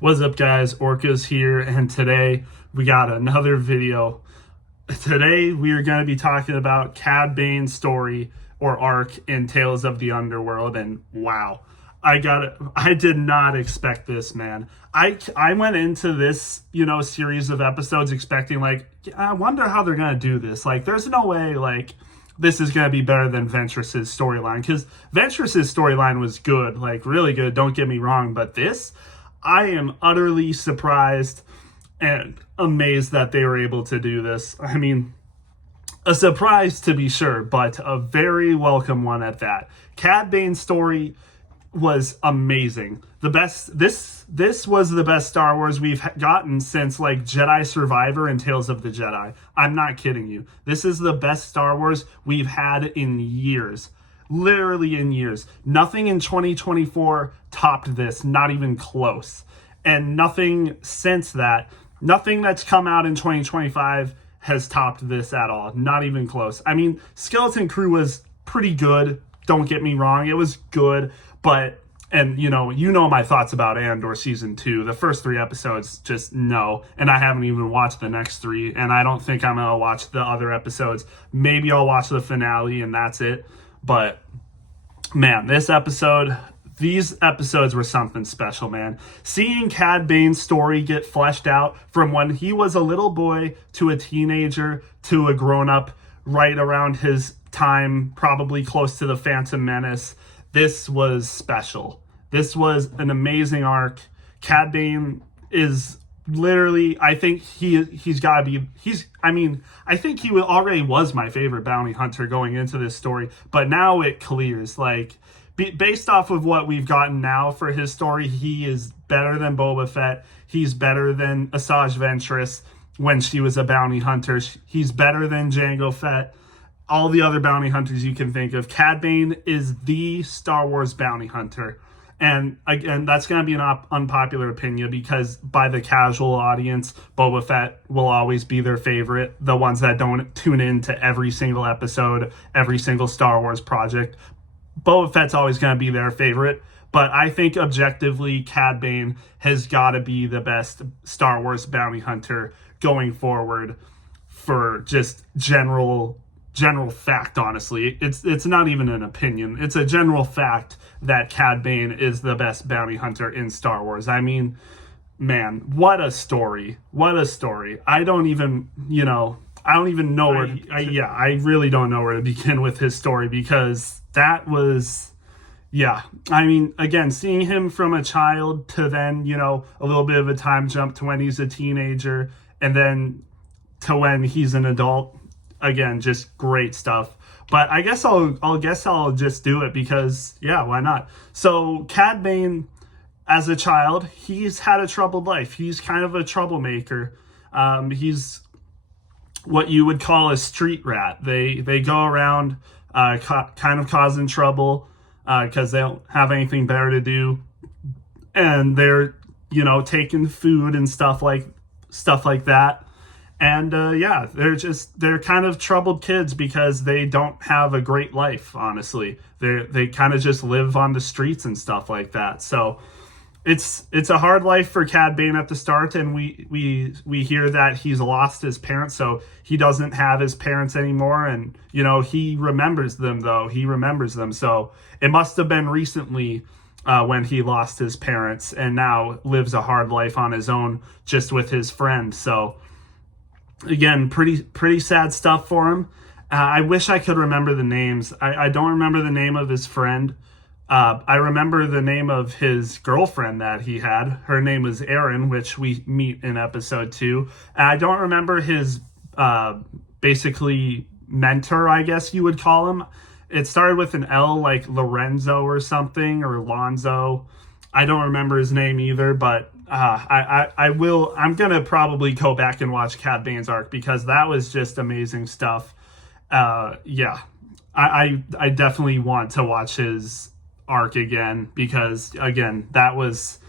What's up, guys? Orca's here, and today we got another video. Today we are going to be talking about Cad Bane's story or arc in Tales of the Underworld, and wow, I did not expect this, man. I went into this, series of episodes expecting, like, I wonder how they're going to do this. Like, there's no way, like, this is going to be better than Ventress's storyline, because Ventress's storyline was good, like, really good, don't get me wrong, but this, I am utterly surprised and amazed that they were able to do this. I mean, a surprise to be sure, but a very welcome one at that. Cad Bane's story was amazing. The best, this was the best Star Wars we've gotten since, like, Jedi Survivor and Tales of the Jedi. I'm not kidding you. This is the best Star Wars we've had in years. Literally in years. Nothing in 2024 topped this, not even close. And nothing since that, nothing that's come out in 2025 has topped this at all. Not even close. I mean, Skeleton Crew was pretty good. Don't get me wrong. It was good, but, and you know my thoughts about Andor season 2. The first 3 episodes, just no. And I haven't even watched the next 3, and I don't think I'm gonna watch the other episodes. Maybe I'll watch the finale and that's it. But man, these episodes were something special, man. Seeing Cad Bane's story get fleshed out from when he was a little boy to a teenager to a grown-up right around his time, probably close to the Phantom Menace, this was special. This was an amazing arc. Cad Bane is literally, I think he's got to be, I think he already was my favorite bounty hunter going into this story, but now it clears, like, based off of what we've gotten now for his story, he is better than Boba Fett. He's better than Asajj Ventress when she was a bounty hunter. He's better than Jango Fett. All the other bounty hunters you can think of. Cad Bane is the Star Wars bounty hunter. And again, that's going to be an unpopular opinion, because by the casual audience, Boba Fett will always be their favorite. The ones that don't tune in to every single episode, every single Star Wars project, Boba Fett's always going to be their favorite. But I think objectively, Cad Bane has got to be the best Star Wars bounty hunter going forward for just general fact. Honestly, it's not even an opinion. It's a general fact that Cad Bane is the best bounty hunter in Star Wars. I mean, man, what a story. What a story. I don't even know where I really don't know where to begin with his story, because that was, I mean, again, seeing him from a child to then, a little bit of a time jump to when he's a teenager, and then to when he's an adult. Again, just great stuff. But I guess I'll just do it because, why not? So Cad Bane, as a child, he's had a troubled life. He's kind of a troublemaker. He's what you would call a street rat. They go around kind of causing trouble because they don't have anything better to do, and they're taking food and stuff like that. And they're kind of troubled kids because they don't have a great life, honestly. They kind of just live on the streets and stuff like that. So it's a hard life for Cad Bane at the start, and we hear that he's lost his parents, so he doesn't have his parents anymore, and he remembers them, though. He remembers them. So it must have been recently when he lost his parents, and now lives a hard life on his own just with his friend. So again, pretty sad stuff for him. I wish I could remember the names. I don't remember the name of his friend. I remember the name of his girlfriend that he had. Her name was Erin, which we meet in episode 2. And I don't remember his basically mentor, I guess you would call him. It started with an L, like Lorenzo or something, or Lonzo. I don't remember his name either, but I'm gonna probably go back and watch Cad Bane's arc, because that was just amazing stuff. I definitely want to watch his arc again, because again, that was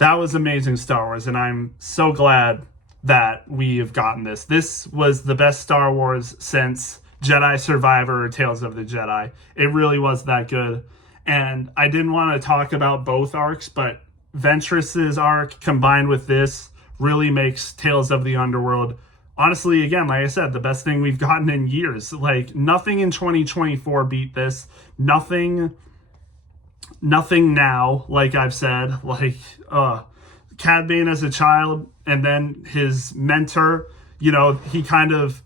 amazing Star Wars, and I'm so glad that we've gotten this. This was the best Star Wars since Jedi Survivor or Tales of the Jedi. It really was that good. And I didn't want to talk about both arcs, but Ventress's arc combined with this really makes Tales of the Underworld, honestly, again, like I said, the best thing we've gotten in years. Like, nothing in 2024 beat this. Nothing now, like I've said. Like, Cad Bane as a child, and then his mentor, he kind of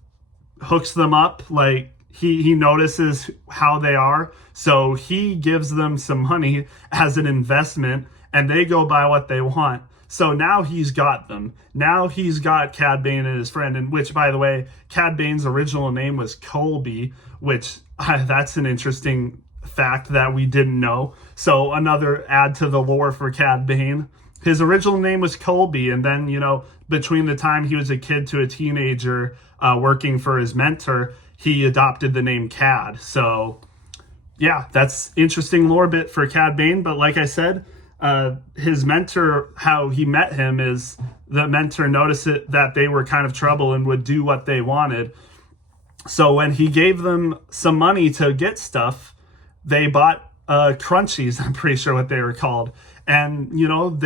hooks them up. Like, he notices how they are, so he gives them some money as an investment, and they go buy what they want. So now he's got them. Now he's got Cad Bane and his friend, and which, by the way, Cad Bane's original name was Colby, which that's an interesting fact that we didn't know. So another add to the lore for Cad Bane. His original name was Colby, and then, between the time he was a kid to a teenager working for his mentor, he adopted the name Cad. So, yeah, that's interesting lore bit for Cad Bane. But like I said, his mentor, how he met him is the mentor noticed that they were kind of trouble and would do what they wanted. So when he gave them some money to get stuff, they bought crunchies, I'm pretty sure what they were called. And,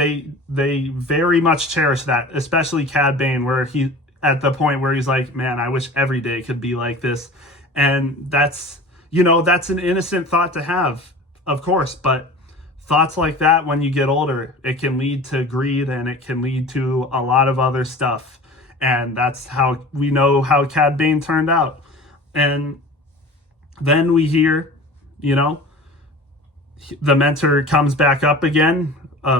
they very much cherish that, especially Cad Bane, where he, at the point where he's like, man, I wish every day could be like this. And that's an innocent thought to have, of course, but thoughts like that, when you get older, it can lead to greed, and it can lead to a lot of other stuff. And that's how we know how Cad Bane turned out. And then we hear, the mentor comes back up again,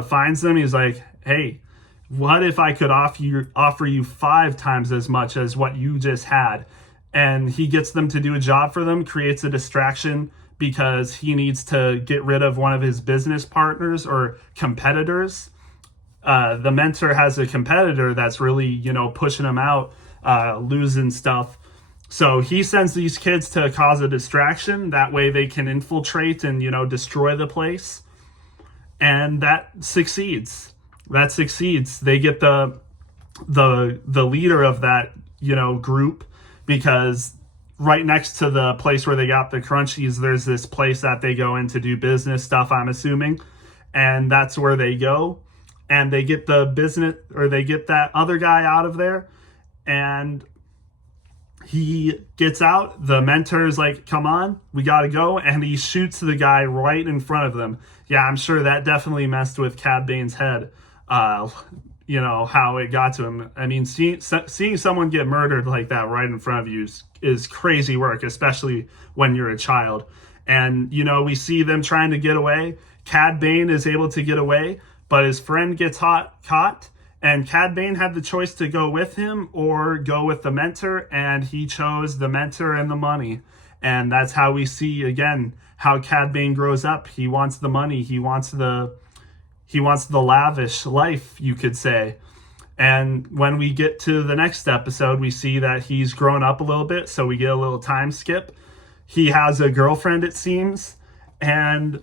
finds them. He's like, hey, what if I could offer you 5 times as much as what you just had? And he gets them to do a job for them, creates a distraction because he needs to get rid of one of his business partners or competitors. The mentor has a competitor that's really, pushing him out, losing stuff. So he sends these kids to cause a distraction. That way they can infiltrate and, destroy the place. And that succeeds. They get the leader of that, group, because right next to the place where they got the crunchies, there's this place that they go in to do business stuff, I'm assuming. And that's where they go. And they get the business, or they get that other guy out of there. And he gets out. The mentor's like, come on, we got to go. And he shoots the guy right in front of them. Yeah, I'm sure that definitely messed with Cad Bane's head. How it got to him. I mean, seeing someone get murdered like that right in front of you is crazy work, especially when you're a child. And, we see them trying to get away. Cad Bane is able to get away, but his friend gets caught. And Cad Bane had the choice to go with him or go with the mentor, and he chose the mentor and the money. And that's how we see, again, how Cad Bane grows up. He wants the money. He wants the lavish life, you could say. And when we get to the next episode, we see that he's grown up a little bit, so we get a little time skip. He has a girlfriend, it seems, and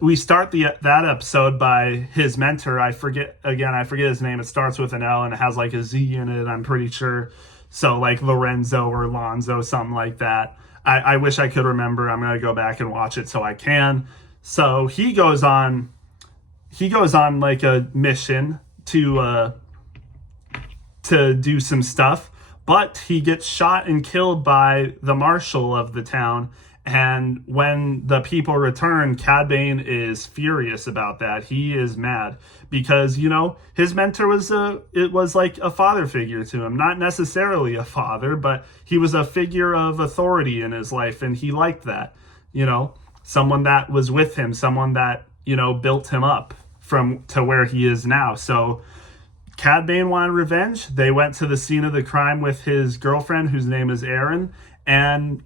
we start that episode by his mentor. I forget his name. It starts with an L and it has like a Z in it, I'm pretty sure. So like Lorenzo or Lonzo, something like that. I wish I could remember. I'm going to go back and watch it so I can. So he goes on like a mission to do some stuff, but he gets shot and killed by the marshal of the town. And when the people return, Cad Bane is furious about that. He is mad because, his mentor was like a father figure to him. Not necessarily a father, but he was a figure of authority in his life. And he liked that, someone that was with him, someone that, built him up to where he is now. So Cad Bane wanted revenge. They went to the scene of the crime with his girlfriend, whose name is Erin, and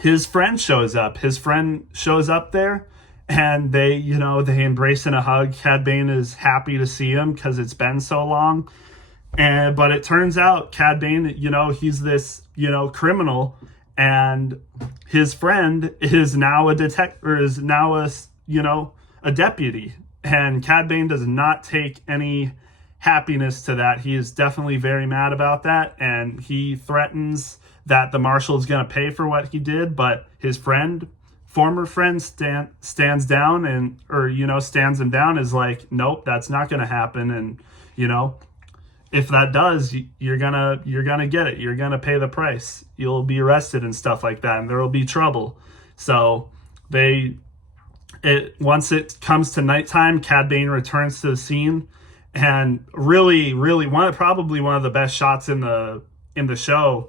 his friend shows up. His friend shows up there, and they embrace in a hug. Cad Bane is happy to see him because it's been so long. But it turns out Cad Bane, he's this, criminal, and his friend is now a a deputy. And Cad Bane does not take any happiness to that. He is definitely very mad about that, and he threatens that the marshal is going to pay for what he did, but his friend former friend stands down and, or, stands him down, is like, nope, that's not going to happen. And, if that does, you're gonna get it. You're gonna pay the price. You'll be arrested and stuff like that, and there will be trouble. So once it comes to nighttime, Cad Bane returns to the scene, and really, really probably one of the best shots in the show.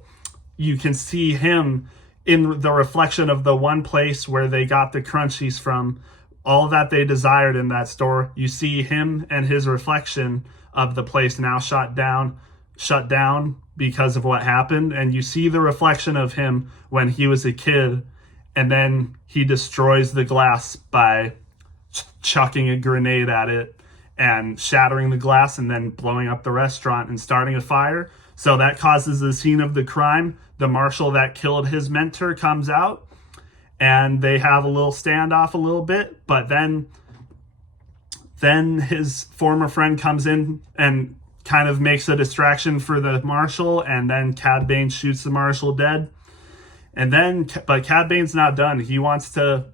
You can see him in the reflection of the one place where they got the crunchies from, all that they desired in that store. You see him and his reflection of the place now shut down because of what happened. And you see the reflection of him when he was a kid, and then he destroys the glass by chucking a grenade at it and shattering the glass and then blowing up the restaurant and starting a fire. So that causes the scene of the crime. The marshal that killed his mentor comes out, and they have a little standoff a little bit, but then his former friend comes in and kind of makes a distraction for the marshal, and then Cad Bane shoots the marshal dead. But Cad Bane's not done. He wants to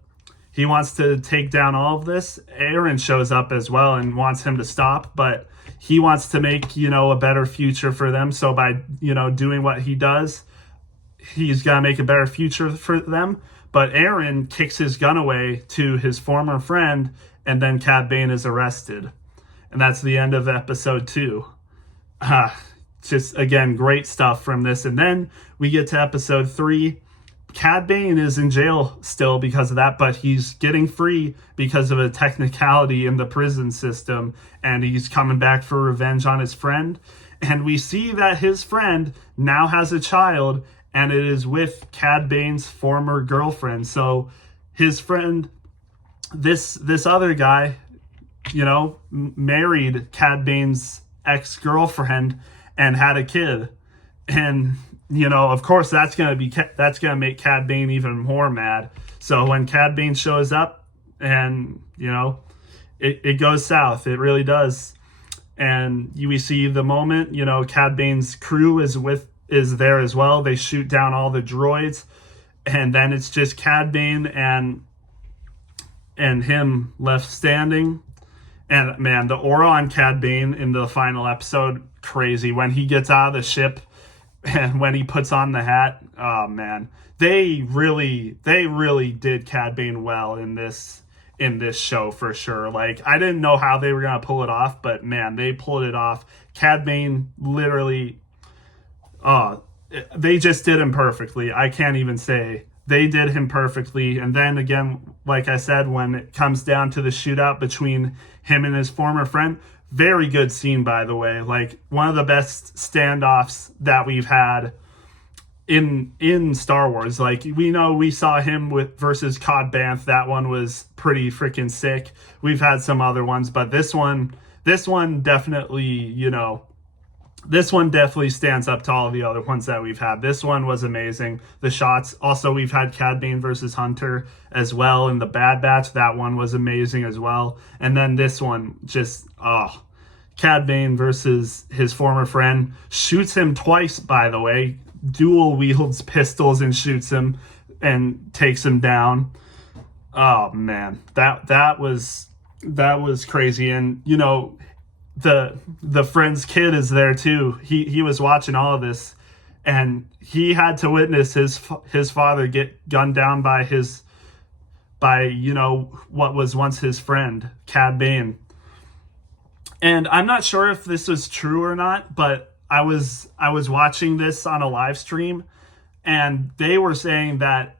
take down all of this. Aaron shows up as well and wants him to stop, but he wants to make, a better future for them. So by, doing what he does, he's got to make a better future for them. But Aaron kicks his gun away to his former friend, and then Cad Bane is arrested. And that's the end of episode 2. Just, again, great stuff from this. And then we get to episode 3. Cad Bane is in jail still because of that, but he's getting free because of a technicality in the prison system, and he's coming back for revenge on his friend. And we see that his friend now has a child, and it is with Cad Bane's former girlfriend. So his friend, this other guy, married Cad Bane's ex-girlfriend and had a kid. And, of course, that's going to make Cad Bane even more mad. So when Cad Bane shows up, and, it goes south. It really does. And we see the moment, Cad Bane's crew is there as well. They shoot down all the droids, and then it's just Cad Bane and him left standing. And man, the aura on Cad Bane in the final episode, crazy. When he gets out of the ship and when he puts on the hat, oh man, they really did Cad Bane well in this show for sure. Like, I didn't know how they were gonna pull it off, but man, they pulled it off. Cad Bane literally, they just did him perfectly. I can't even say. They did him perfectly. And then again, like I said, when it comes down to the shootout between him and his former friend, very good scene, by the way. Like, one of the best standoffs that we've had in Star Wars. Like, we saw him versus Cod Banth. That one was pretty freaking sick. We've had some other ones, but this one definitely, this one definitely stands up to all the other ones that we've had. This one was amazing. The shots. Also, we've had Cad Bane versus Hunter as well in the Bad Batch. That one was amazing as well. And then this one, just, Cad Bane versus his former friend. Shoots him twice, by the way. Dual wields pistols and shoots him and takes him down. Oh, man. That was crazy. And, the friend's kid is there too. He was watching all of this, and he had to witness his father get gunned down by what was once his friend, Cad Bane. And I'm not sure if this was true or not, but I was watching this on a live stream, and they were saying that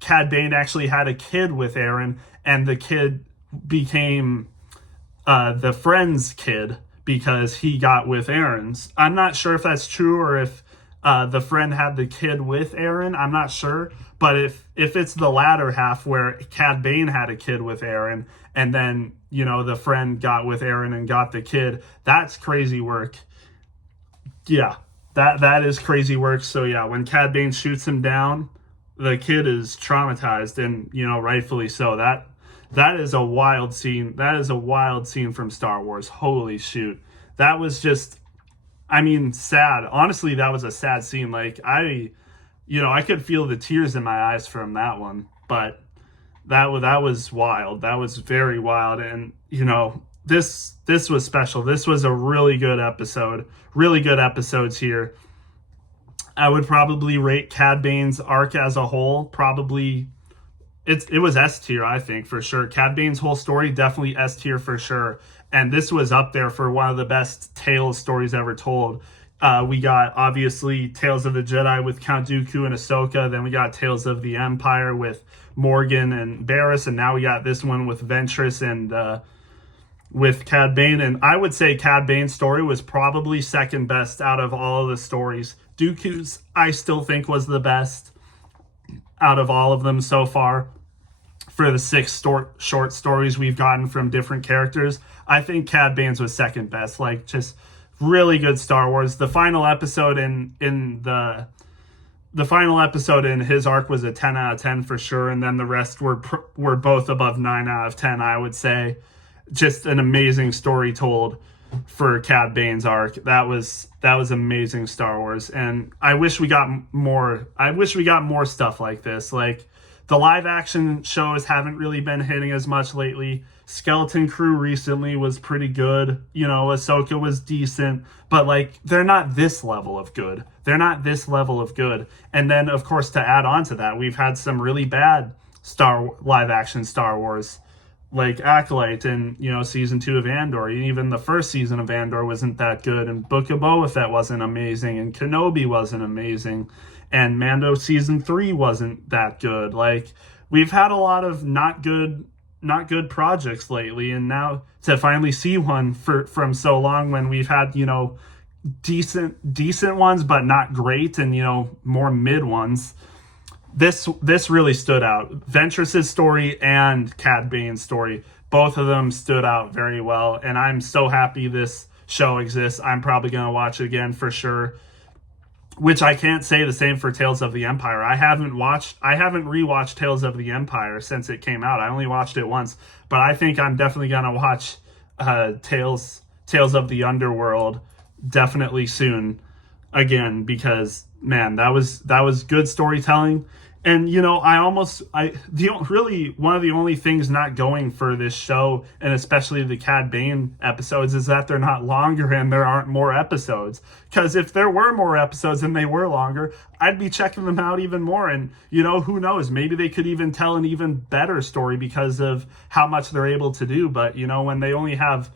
Cad Bane actually had a kid with Aaron, and the kid became the friend's kid because he got with Aaron's. I'm not sure if that's true or if the friend had the kid with Aaron. I'm not sure. But if it's the latter half where Cad Bane had a kid with Aaron and then, the friend got with Aaron and got the kid, that's crazy work. Yeah, that is crazy work. So yeah, when Cad Bane shoots him down, the kid is traumatized, and, rightfully so. That is a wild scene. That is a wild scene from Star Wars. Holy shoot. That was just, sad. Honestly, that was a sad scene. Like, I could feel the tears in my eyes from that one. But that was wild. That was very wild. And this was special. This was a really good episode. Really good episodes here. I would probably rate Cad Bane's arc as a whole probably it was S tier, I think, for sure. Cad Bane's whole story, definitely S tier for sure. And this was up there for one of the best Tales stories ever told. We got, obviously, Tales of the Jedi with Count Dooku and Ahsoka. Then we got Tales of the Empire with Morgan and Barriss. And now we got this one with Ventress and with Cad Bane. And I would say Cad Bane's story was probably second best out of all of the stories. Dooku's, I still think, was the best out of all of them so far. For the 6 short stories we've gotten from different characters, I think Cad Bane's was second best. Like, just really good Star Wars. The final episode in the final episode in his arc was a 10 out of 10 for sure, and then the rest were both above 9 out of 10, I would say. Just an amazing story told for Cad Bane's arc. That was amazing Star Wars, and I wish we got more. I wish we got more stuff like this. Like, the live action shows haven't really been hitting as much lately. Skeleton Crew recently was pretty good. Ahsoka was decent, but like, they're not this level of good. They're not this level of good. And then, of course, to add on to that, we've had some really bad live action Star Wars, like Acolyte and season 2 of Andor. Even the first season of Andor wasn't that good, and Book of Boba Fett wasn't amazing, and Kenobi wasn't amazing, and Mando season 3 wasn't that good. Like, we've had a lot of not good projects lately, and now to finally see one from so long, when we've had decent ones but not great, and more mid ones. This really stood out. Ventress's story and Cad Bane's story, both of them stood out very well, and I'm so happy this show exists. I'm probably going to watch it again for sure, which I can't say the same for Tales of the Empire. I haven't rewatched Tales of the Empire since it came out. I only watched it once, but I think I'm definitely going to watch Tales of the Underworld definitely soon again, because man, that was good storytelling. And one of the only things not going for this show, and especially the Cad Bane episodes, is that they're not longer and there aren't more episodes. Because if there were more episodes and they were longer, I'd be checking them out even more. And who knows, maybe they could even tell an even better story because of how much they're able to do. But when they only have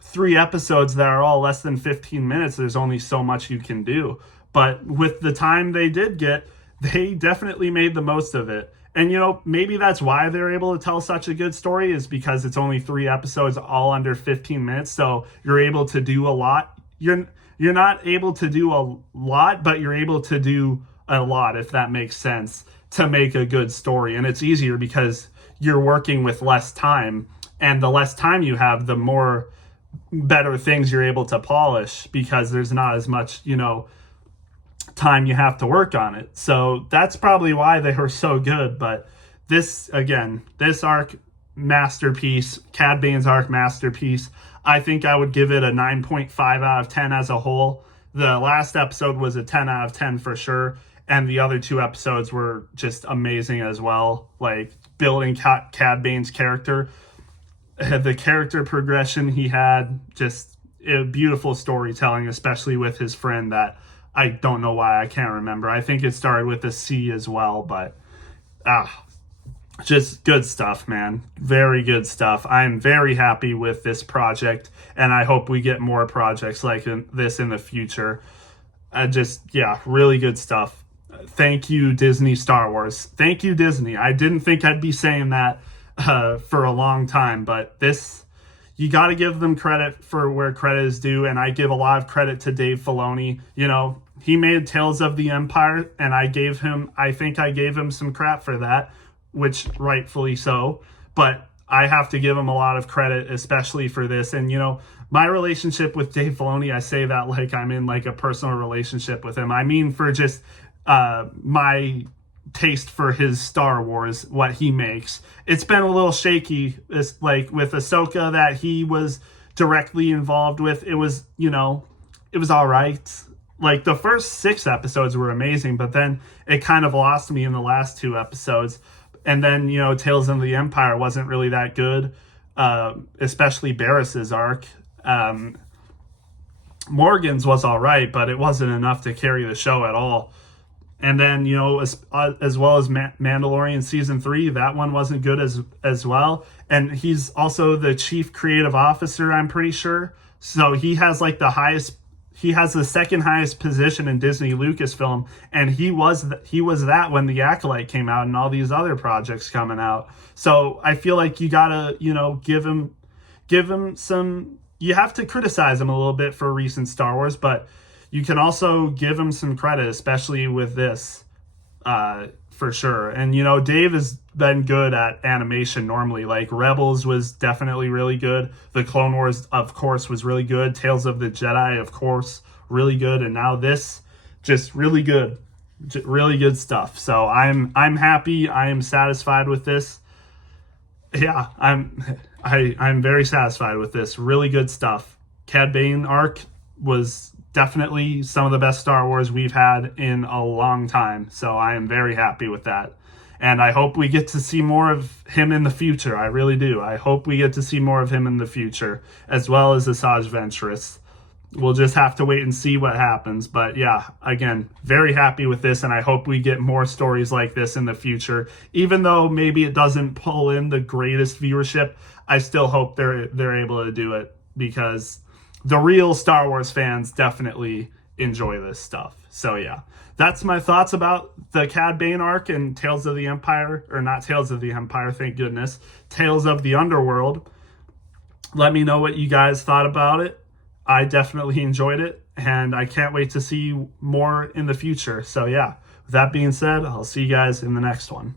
3 episodes that are all less than 15 minutes, there's only so much you can do. But with the time they did get, they definitely made the most of it. And maybe that's why they're able to tell such a good story, is because it's only 3 episodes all under 15 minutes. So you're able to do a lot. You're not able to do a lot, but you're able to do a lot, if that makes sense, to make a good story. And it's easier because you're working with less time, and the less time you have, the more better things you're able to polish, because there's not as much, time you have to work on it. So that's probably why they were so good. But this arc, masterpiece. Cad Bane's arc, masterpiece. I think I would give it a 9.5 out of 10 as a whole. The last episode was a 10 out of 10 for sure, and the other 2 episodes were just amazing as well. Like, building Cad Bane's character, the character progression he had, just beautiful storytelling, especially with his friend that I don't know why I can't remember. I think it started with a C as well, but just good stuff, man. Very good stuff. I'm very happy with this project, and I hope we get more projects like this in the future. Really good stuff. Thank you, Disney Star Wars. Thank you, Disney. I didn't think I'd be saying that for a long time, but you got to give them credit for where credit is due, and I give a lot of credit to Dave Filoni. He made Tales of the Empire, and I think I gave him some crap for that, which rightfully so, but I have to give him a lot of credit, especially for this. And my relationship with Dave Filoni, I say that like I'm in like a personal relationship with him. I mean, for just my taste for his Star Wars, what he makes. It's been a little shaky, like with Ahsoka that he was directly involved with. It was all right. Like, the first 6 episodes were amazing, but then it kind of lost me in the last 2 episodes. And then, Tales of the Empire wasn't really that good, especially Barris's arc. Morgan's was all right, but it wasn't enough to carry the show at all. And then, as well as Mandalorian season 3, that one wasn't good as well. And he's also the chief creative officer, I'm pretty sure. So he has like he has the second highest position in Disney Lucasfilm, and he was that when The Acolyte came out and all these other projects coming out. So I feel like you gotta, give him some. You have to criticize him a little bit for recent Star Wars, but you can also give him some credit, especially with this, for sure. And, Dave has been good at animation normally. Like, Rebels was definitely really good. The Clone Wars, of course, was really good. Tales of the Jedi, of course, really good. And now this, just really good. Really good stuff. So I'm happy. I am satisfied with this. Yeah, I'm very satisfied with this. Really good stuff. Cad Bane arc was definitely some of the best Star Wars we've had in a long time. So I am very happy with that. And I hope we get to see more of him in the future. I really do. I hope we get to see more of him in the future, as well as Asajj Ventress. We'll just have to wait and see what happens. But yeah, again, very happy with this, and I hope we get more stories like this in the future. Even though maybe it doesn't pull in the greatest viewership, I still hope they're able to do it, because the real Star Wars fans definitely enjoy this stuff. So yeah, that's my thoughts about the Cad Bane arc and Tales of the Empire, or not Tales of the Empire, thank goodness, Tales of the Underworld. Let me know what you guys thought about it. I definitely enjoyed it, and I can't wait to see more in the future. So yeah, with that being said, I'll see you guys in the next one.